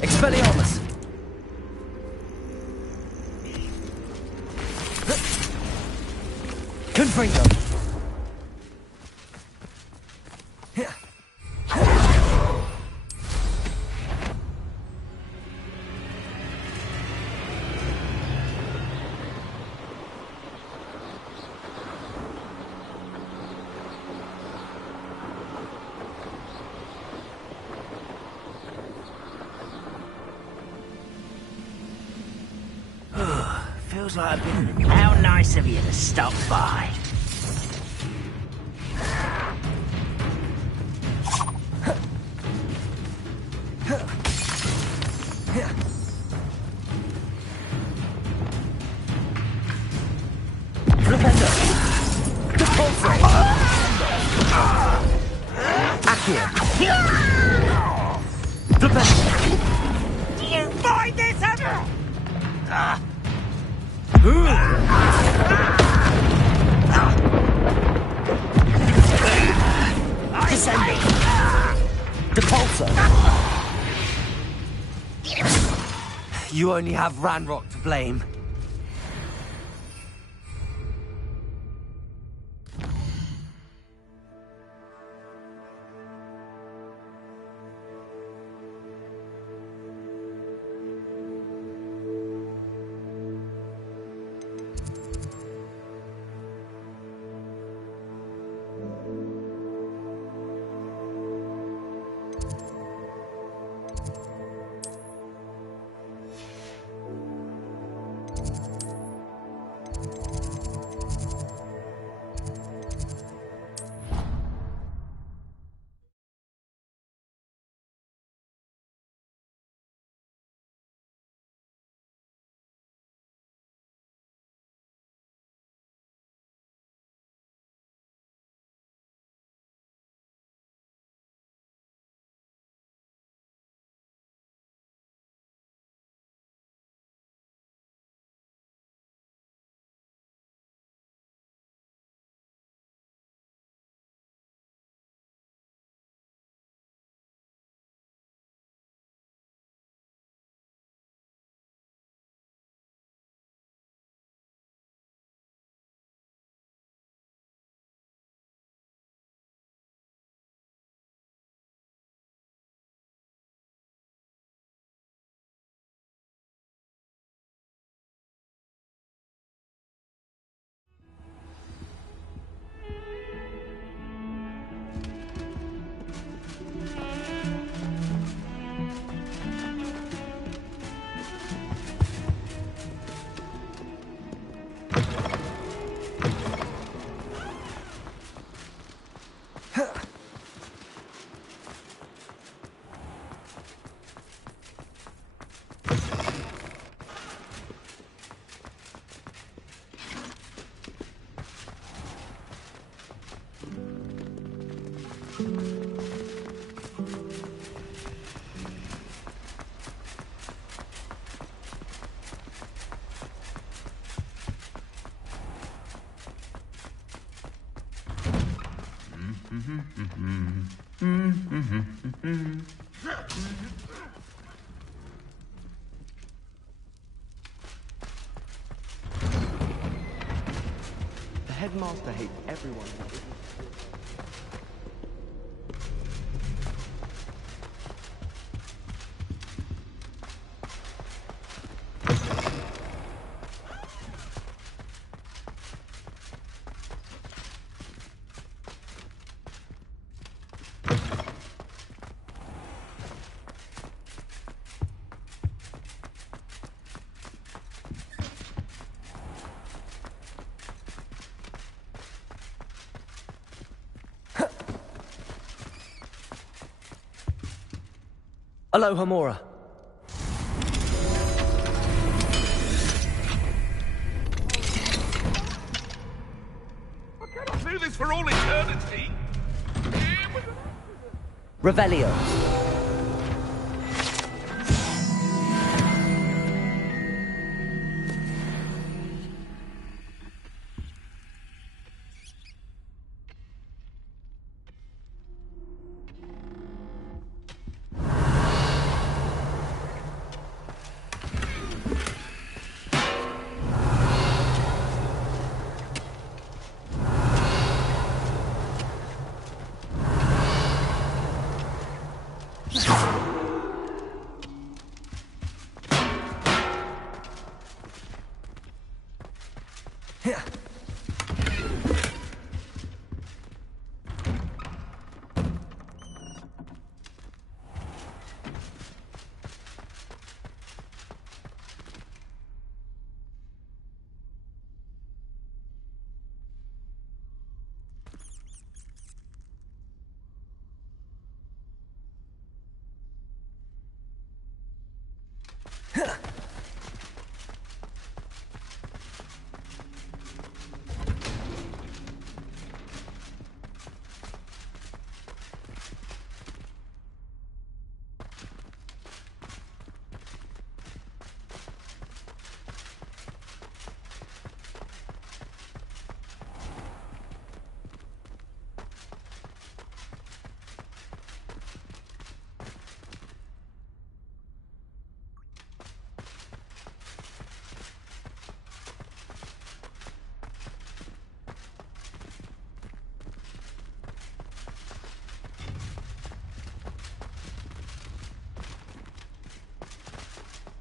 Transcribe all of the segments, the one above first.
Expelliarmus! Confringo! Feels like I've been... How nice of you to stop by. Flipendo! Depulso! Accio! Flipendo! Do you find this Descending! Depulso! You only have Ranrock to blame. The headmaster hates everyone. Aloha Mora. for all eternity. Revelio.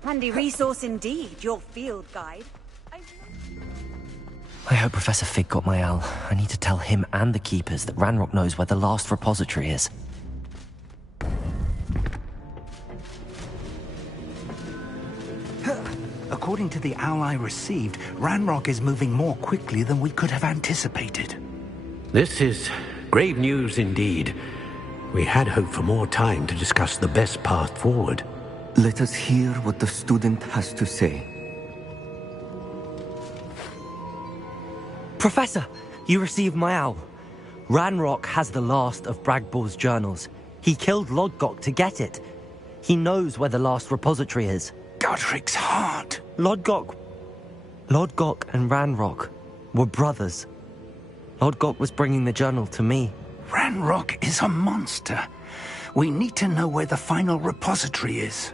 Handy resource indeed, your field guide. I hope Professor Fig got my owl. I need to tell him and the Keepers that Ranrock knows where the last repository is. According to the owl I received, Ranrock is moving more quickly than we could have anticipated. This is grave news indeed. We had hoped for more time to discuss the best path forward. Let us hear what the student has to say. Professor, you received my owl. Ranrock has the last of Bragbor's journals. He killed Lodgok to get it. He knows where the last repository is. Godric's heart. Lodgok and Ranrock were brothers. Lodgok was bringing the journal to me. Ranrock is a monster. We need to know where the final repository is.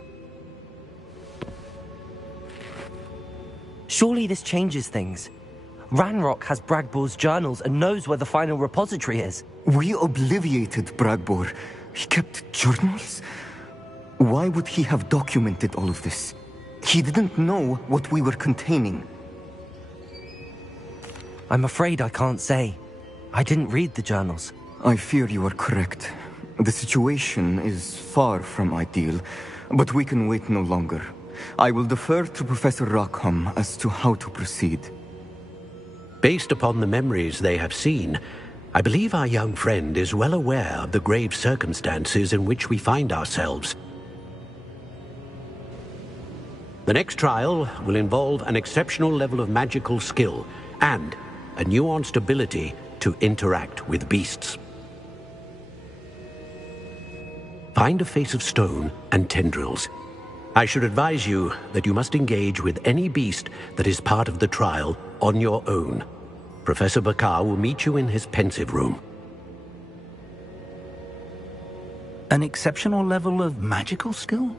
Surely this changes things. Ranrock has Bragbor's journals and knows where the final repository is. We obliviated Bragbor. He kept journals? Why would he have documented all of this? He didn't know what we were containing. I'm afraid I can't say. I didn't read the journals. I fear you are correct. The situation is far from ideal, but we can wait no longer. I will defer to Professor Rockham as to how to proceed. Based upon the memories they have seen, I believe our young friend is well aware of the grave circumstances in which we find ourselves. The next trial will involve an exceptional level of magical skill and a nuanced ability to interact with beasts. Find a face of stone and tendrils. I should advise you that you must engage with any beast that is part of the trial on your own. Professor Bakar will meet you in his pensive room. An exceptional level of magical skill?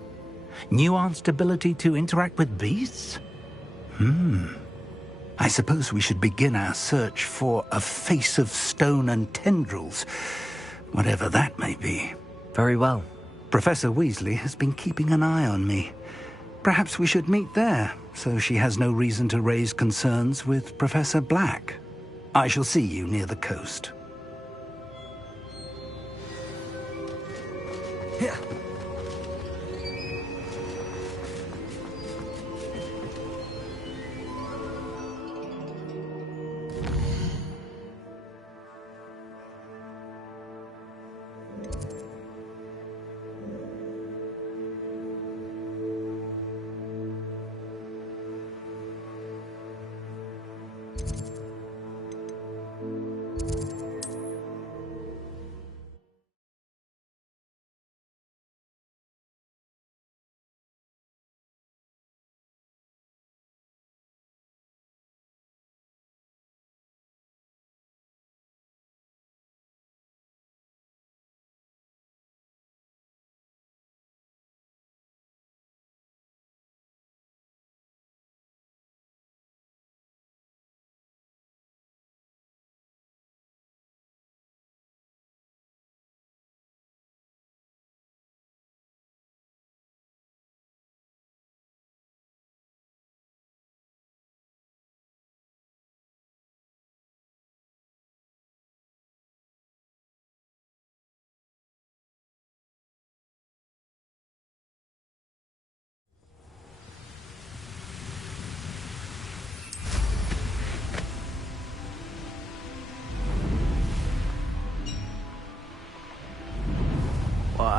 Nuanced ability to interact with beasts? I suppose we should begin our search for a face of stone and tendrils, whatever that may be. Very well. Professor Weasley has been keeping an eye on me. Perhaps we should meet there, so she has no reason to raise concerns with Professor Black. I shall see you near the coast. Here.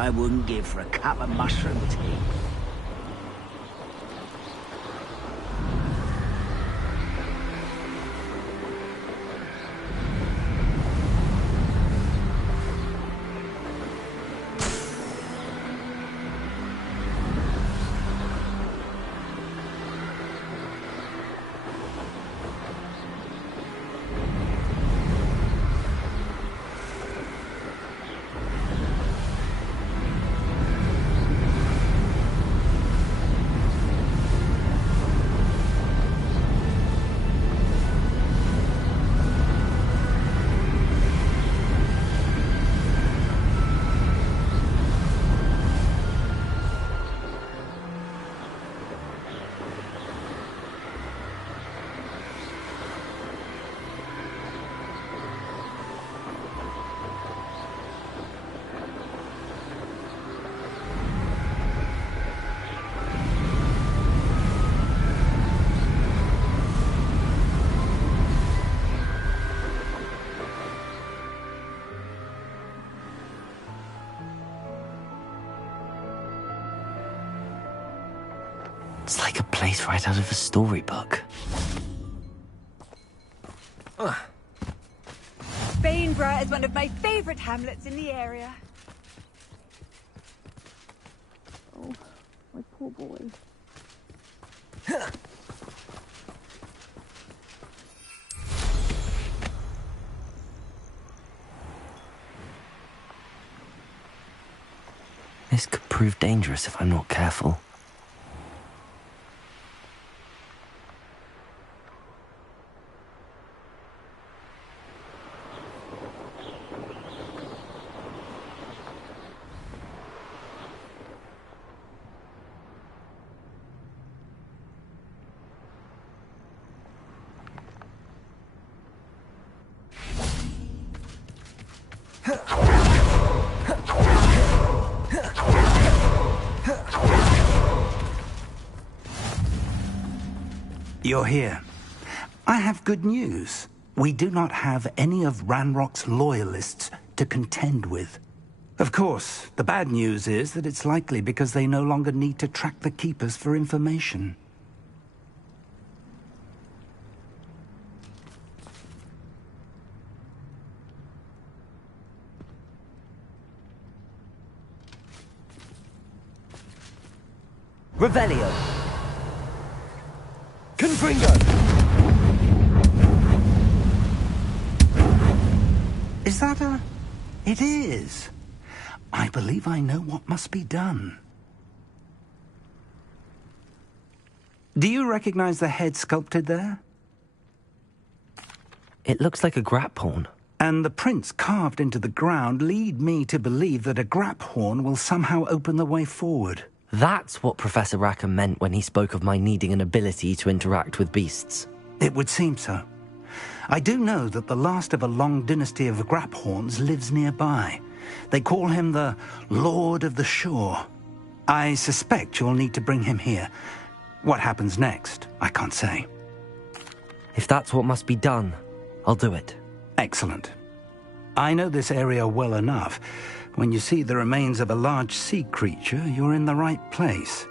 I wouldn't give for a cup of mushroom tea. It's like a place right out of a storybook. Bainborough is one of my favorite hamlets in the area. Oh, my poor boy. This could prove dangerous if I'm not careful. You're here. I have good news. We do not have any of Ranrock's loyalists to contend with. Of course, the bad news is that it's likely because they no longer need to track the Keepers for information. Revelio! Confringo! Is that a... It is. I believe I know what must be done. Do you recognize the head sculpted there? It looks like a grap horn. And the prints carved into the ground lead me to believe that a grap horn will somehow open the way forward. That's what Professor Rackham meant when he spoke of my needing an ability to interact with beasts. It would seem so. I do know that the last of a long dynasty of Graphorns lives nearby. They call him the Lord of the Shore. I suspect you'll need to bring him here. What happens next, I can't say. If that's what must be done, I'll do it. Excellent. I know this area well enough. When you see the remains of a large sea creature, you're in the right place.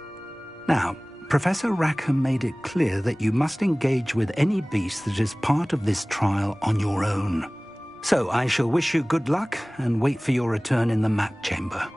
Now, Professor Rackham made it clear that you must engage with any beast that is part of this trial on your own. So I shall wish you good luck and wait for your return in the map chamber.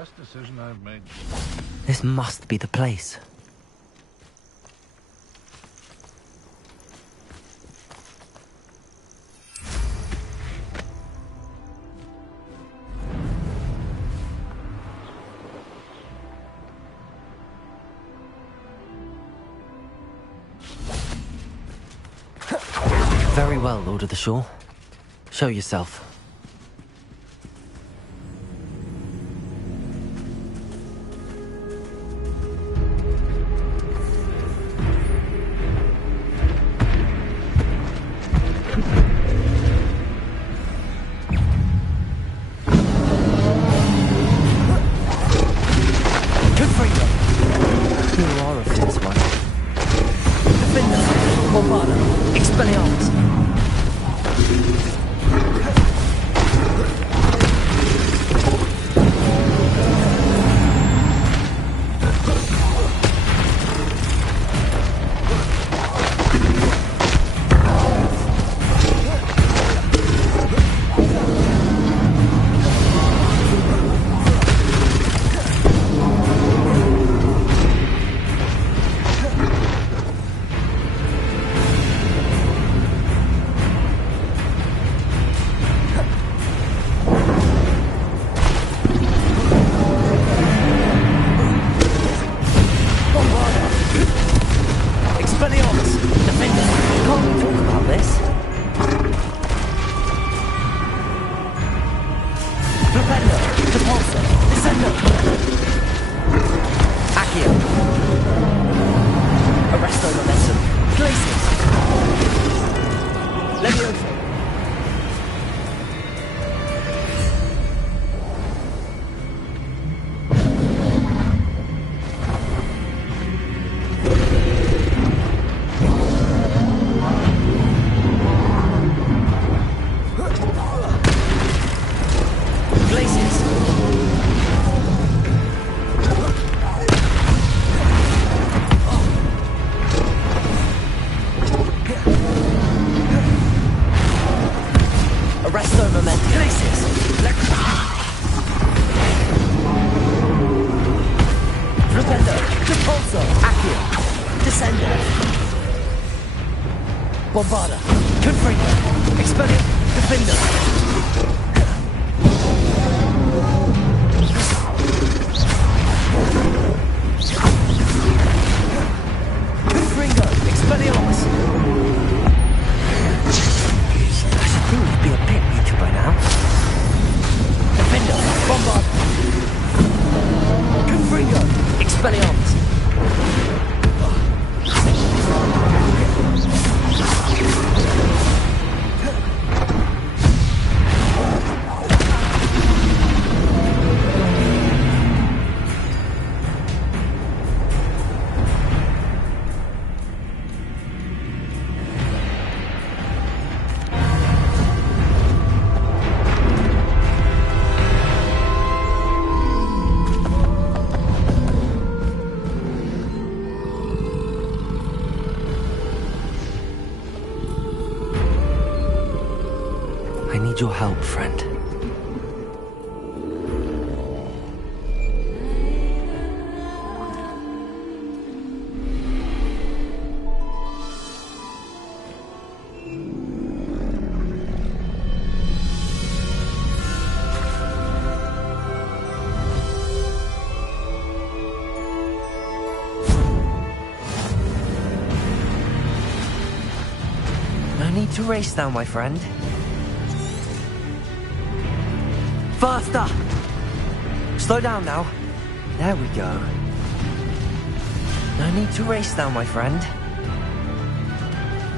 Best decision I've made. This must be the place. Very well, Lord of the Shore. Show yourself. Good for you. You are a fierce one. Defender, Bombada, Expelliarmus. Expelliarmus! Defender! Can't we talk about this? Propender! Depulsor! Descender! Accio! Arresto Momentum! Glacius! Leviosa! Glacius! Arresto Momentum! Glacius! Propender! Depulsor! Accio! Descender! Bombada! Confringo! Expelliarmus! Defender! Ringo, Expelliarmus! I should think you'd be a bit weaker by now. Defender, Bombard! Confringo, Expelliarmus! I need your help, friend. No need to race now, my friend. Faster! Slow down now. There we go. No need to race now, my friend.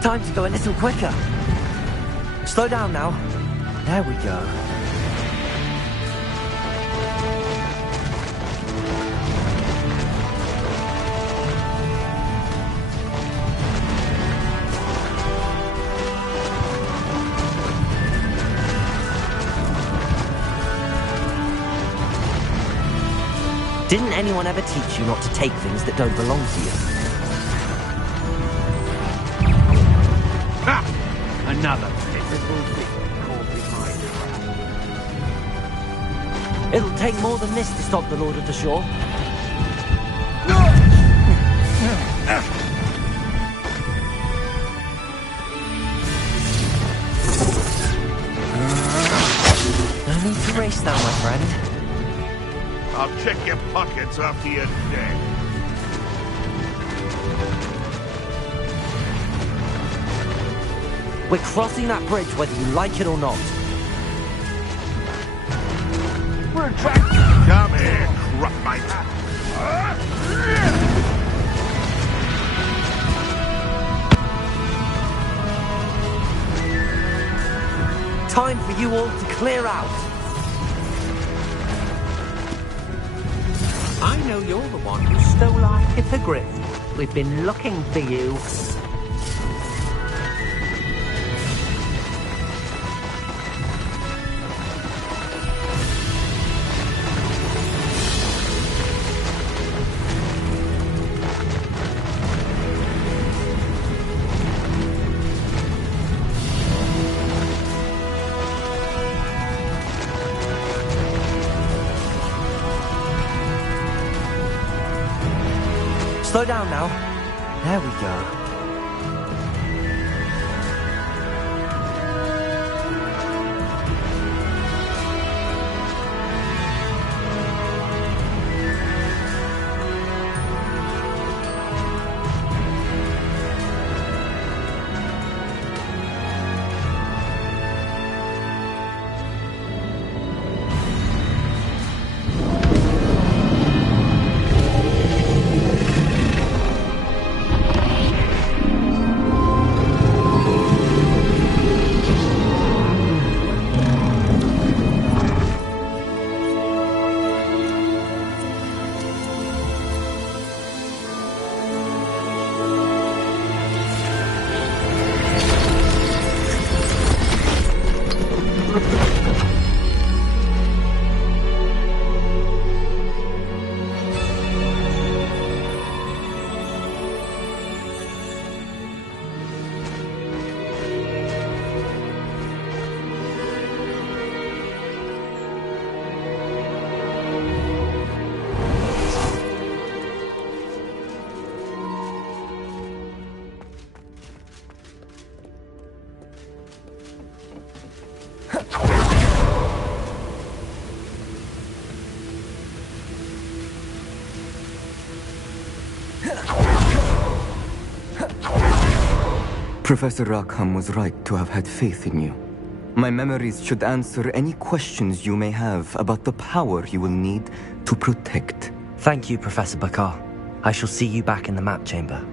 Time to go a little quicker. Slow down now. There we go. Didn't anyone ever teach you not to take things that don't belong to you? Ha! Another pitiful thing caught in my trap. It'll take more than this to stop the Lord of the Shore. No need to race now, my friend. I'll check your pockets after you're dead. We're crossing that bridge whether you like it or not. We're trapped. Come here, crupmate. Time for you all to clear out. I know you're the one who stole our hippogriff. We've been looking for you. Slow down now. There we go. Professor Rackham was right to have had faith in you. My memories should answer any questions you may have about the power you will need to protect. Thank you, Professor Bakar. I shall see you back in the map chamber.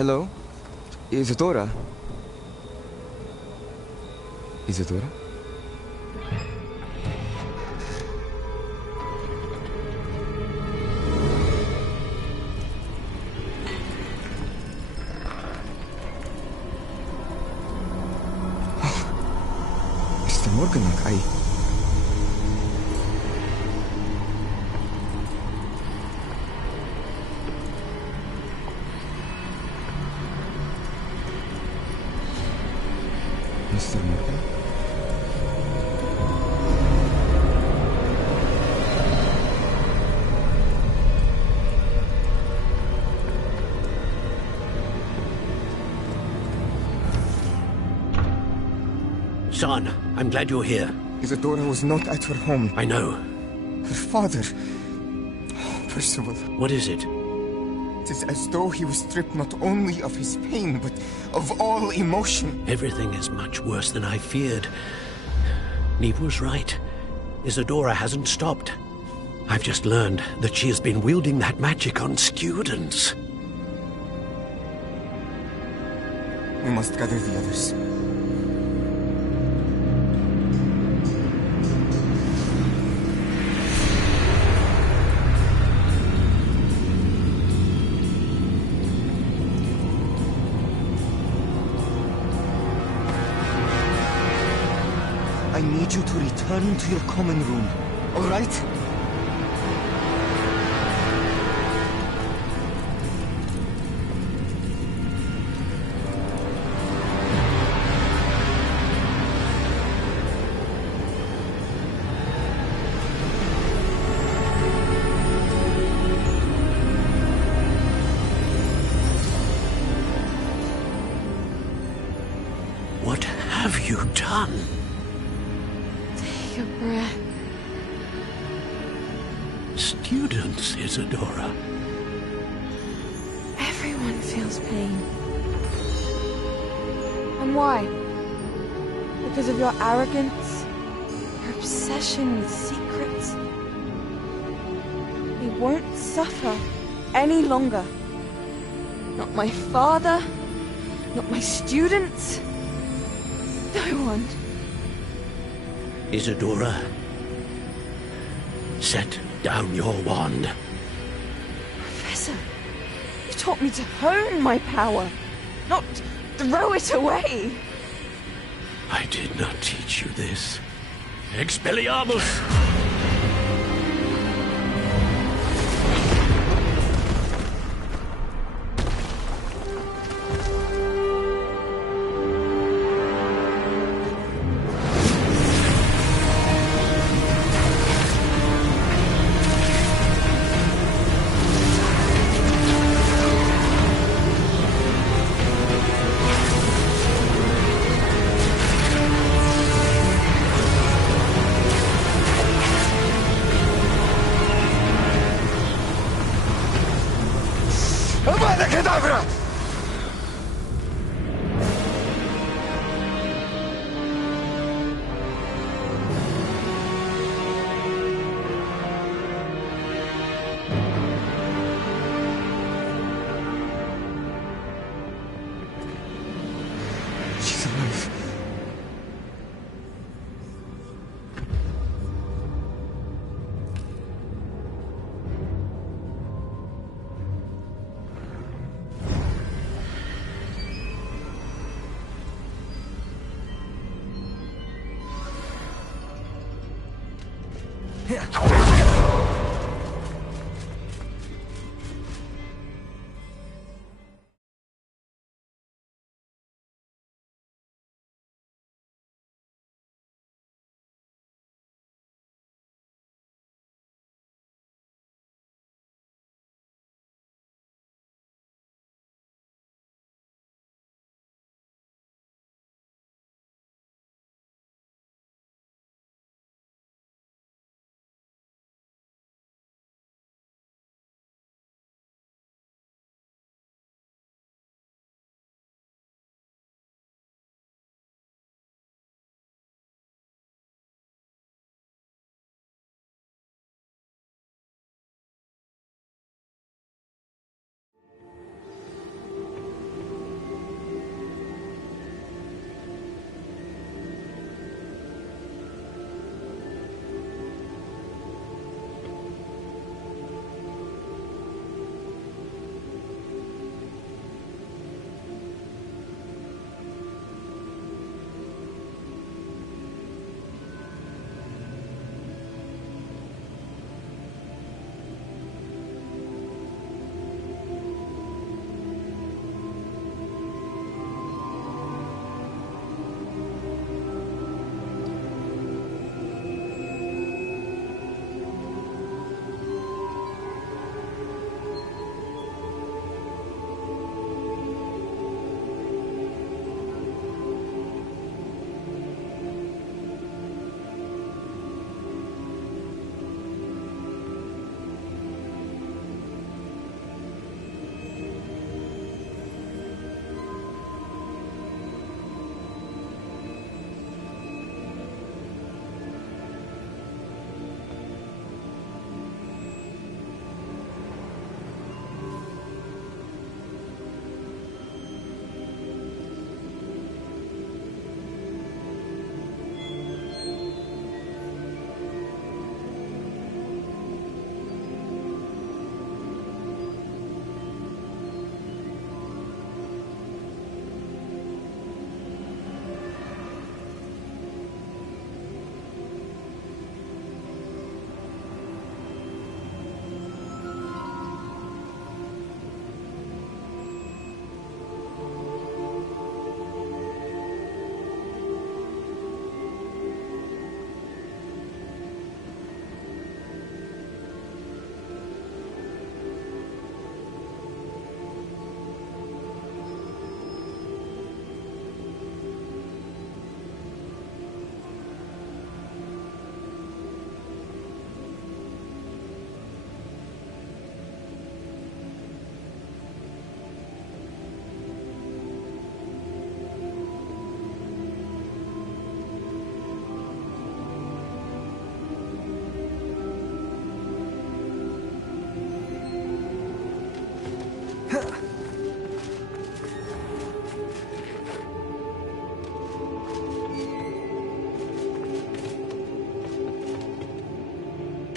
Hello? Isadora? Isadora? Mr. Morganach, Mr. Morgan? Son, I'm glad you're here. Isadora was not at her home. I know. Her father... Percival. What is it? It is as though he was stripped not only of his pain, but of all emotion. Everything is much worse than I feared. Neve was right. Isadora hasn't stopped. I've just learned that she has been wielding that magic on students. We must gather the others. I need you to return to your common room, all right? What have you done? Take a breath. Students, Isadora. Everyone feels pain. And why? Because of your arrogance? Your obsession with secrets? We won't suffer any longer. Not my father, not my students. No one. Isadora, set down your wand. Professor, you taught me to hone my power, not throw it away. I did not teach you this. Expelliarmus! She's alive.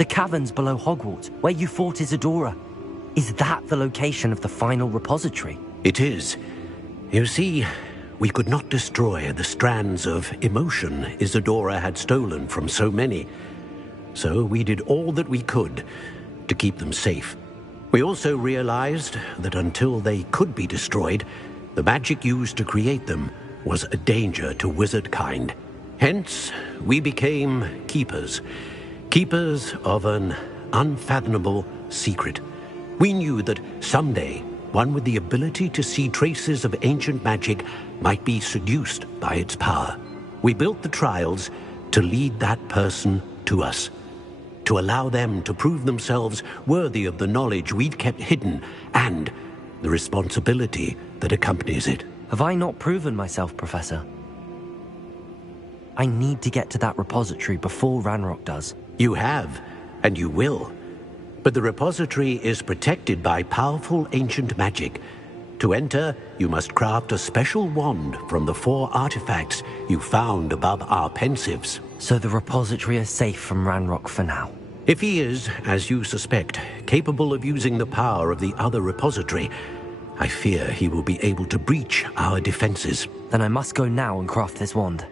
The caverns below Hogwarts, where you fought Isadora. Is that the location of the final repository? It is. You see, we could not destroy the strands of emotion Isadora had stolen from so many. So we did all that we could to keep them safe. We also realized that until they could be destroyed, the magic used to create them was a danger to wizard kind. Hence, we became keepers. Keepers of an unfathomable secret. We knew that someday, one with the ability to see traces of ancient magic might be seduced by its power. We built the trials to lead that person to us, to allow them to prove themselves worthy of the knowledge we'd kept hidden and the responsibility that accompanies it. Have I not proven myself, Professor? I need to get to that repository before Ranrock does. You have, and you will. But the repository is protected by powerful ancient magic. To enter, you must craft a special wand from the 4 artifacts you found above our pensives. So the repository is safe from Ranrock for now. If he is, as you suspect, capable of using the power of the other repository, I fear he will be able to breach our defenses. Then I must go now and craft this wand.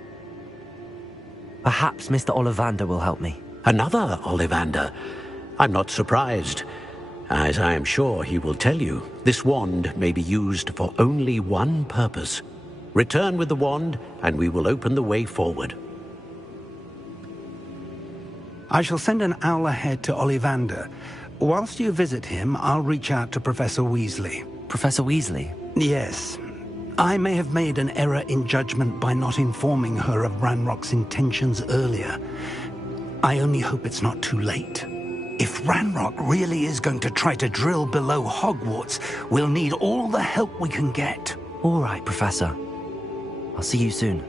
Perhaps Mr. Ollivander will help me. Another Ollivander? I'm not surprised. As I am sure he will tell you, this wand may be used for only one purpose. Return with the wand, and we will open the way forward. I shall send an owl ahead to Ollivander. Whilst you visit him, I'll reach out to Professor Weasley. Professor Weasley? Yes. I may have made an error in judgment by not informing her of Ranrock's intentions earlier. I only hope it's not too late. If Ranrock really is going to try to drill below Hogwarts, we'll need all the help we can get. All right, Professor. I'll see you soon.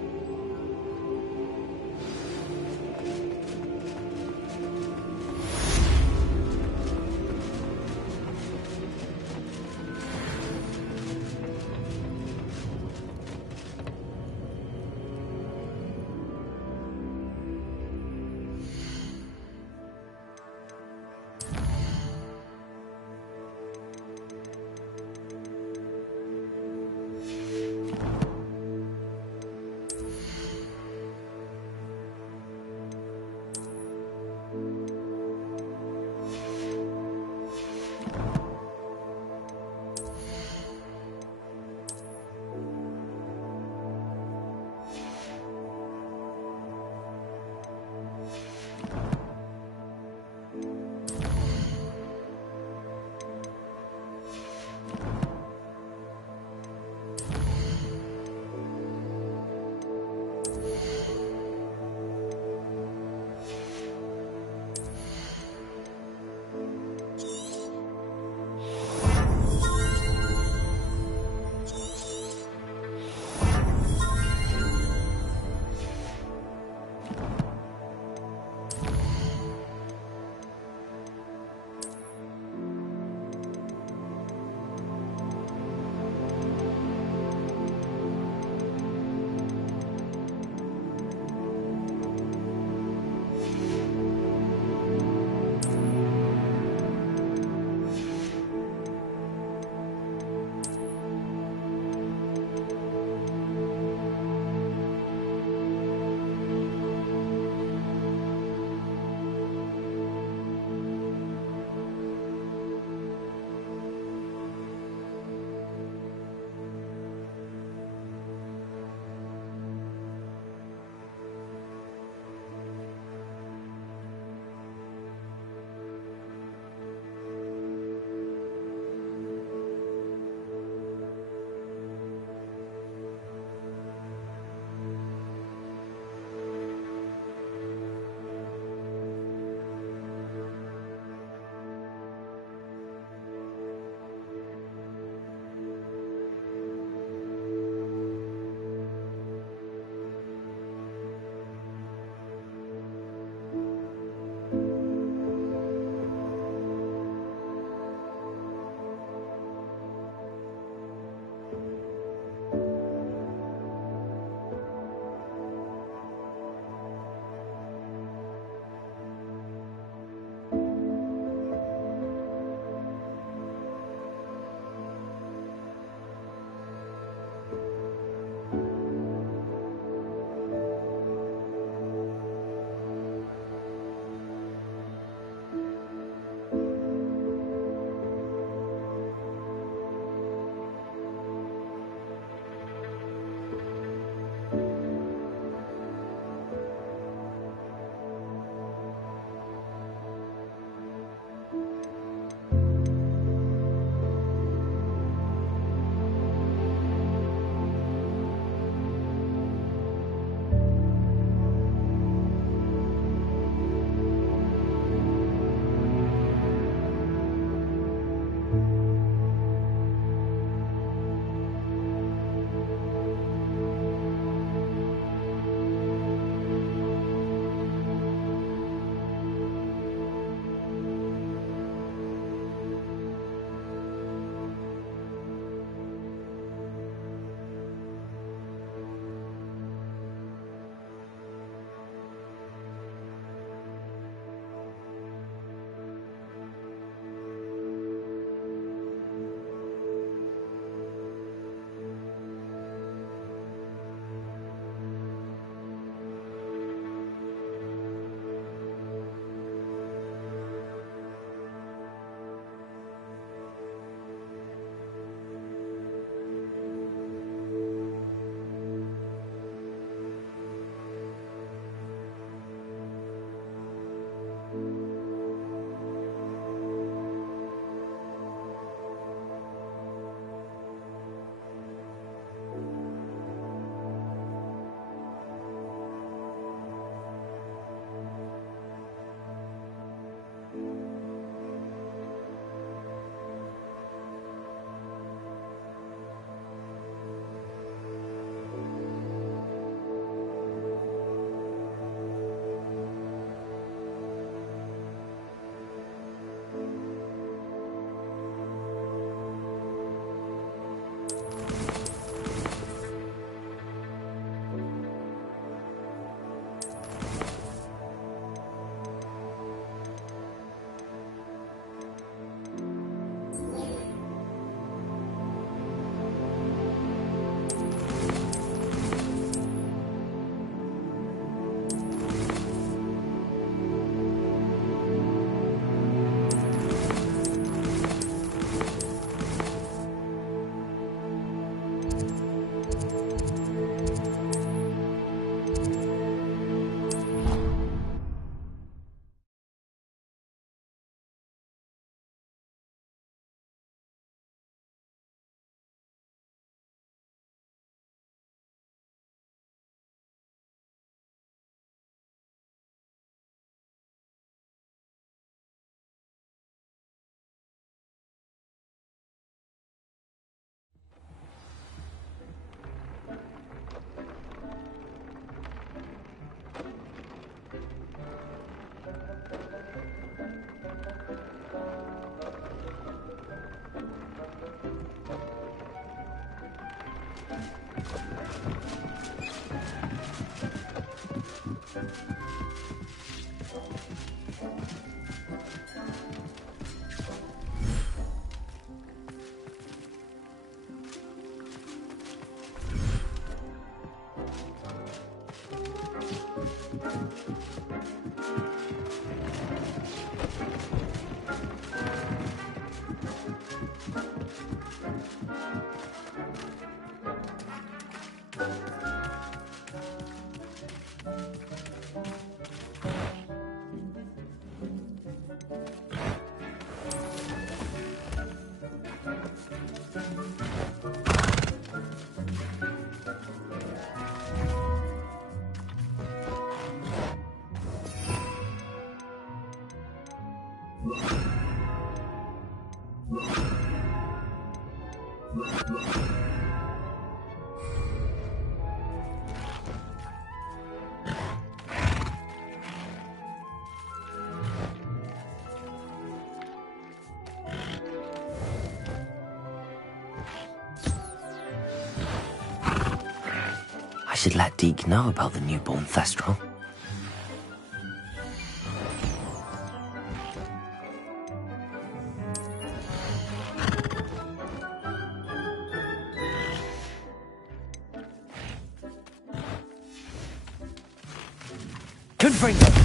I should let Deke know about the newborn Thestral. Confringo!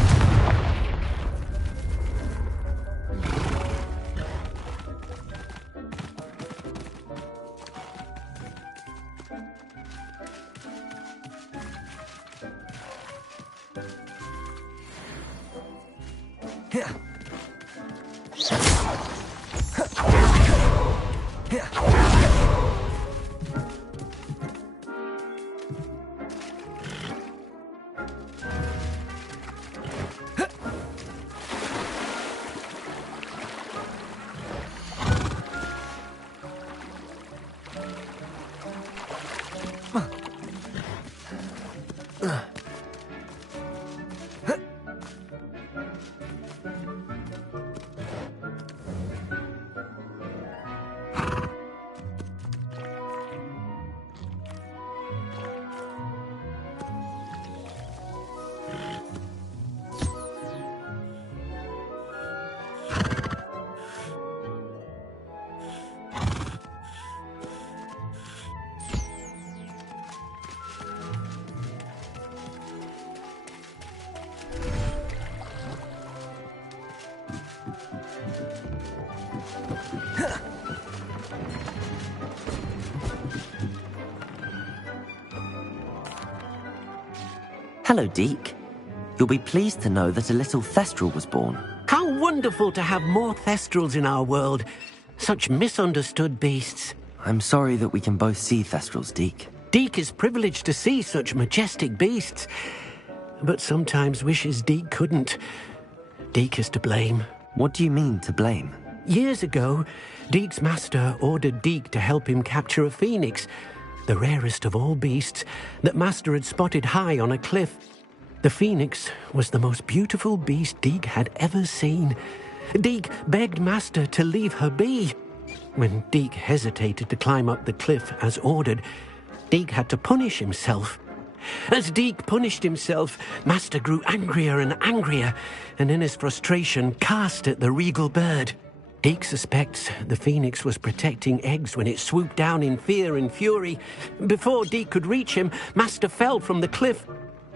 Hello, Deke. You'll be pleased to know that a little Thestral was born. How wonderful to have more Thestrals in our world. Such misunderstood beasts. I'm sorry that we can both see Thestrals, Deke. Deke is privileged to see such majestic beasts, but sometimes wishes Deke couldn't. Deke is to blame. What do you mean, to blame? Years ago, Deke's master ordered Deke to help him capture a phoenix, the rarest of all beasts, that Master had spotted high on a cliff. The phoenix was the most beautiful beast Deke had ever seen. Deke begged Master to leave her be. When Deke hesitated to climb up the cliff as ordered, Deke had to punish himself. As Deke punished himself, Master grew angrier and angrier, and in his frustration cast at the regal bird. Deke suspects the phoenix was protecting eggs when it swooped down in fear and fury. Before Deke could reach him, Master fell from the cliff.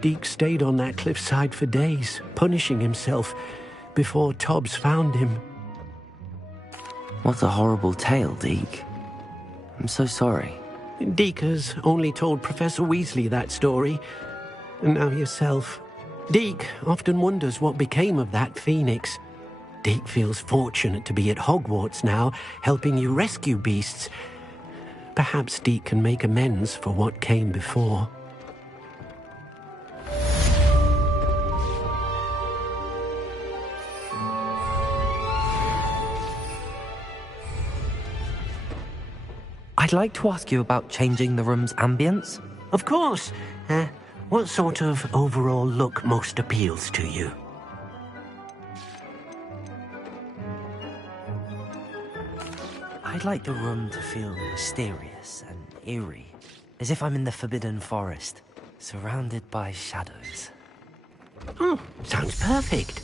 Deke stayed on that cliffside for days, punishing himself, before Tobbs found him. What a horrible tale, Deke. I'm so sorry. Deke has only told Professor Weasley that story, and now yourself. Deke often wonders what became of that phoenix. Deke feels fortunate to be at Hogwarts now, helping you rescue beasts. Perhaps Deke can make amends for what came before. I'd like to ask you about changing the room's ambience. Of course. What sort of overall look most appeals to you? I'd like the room to feel mysterious and eerie, as if I'm in the Forbidden Forest, surrounded by shadows. Oh, sounds perfect.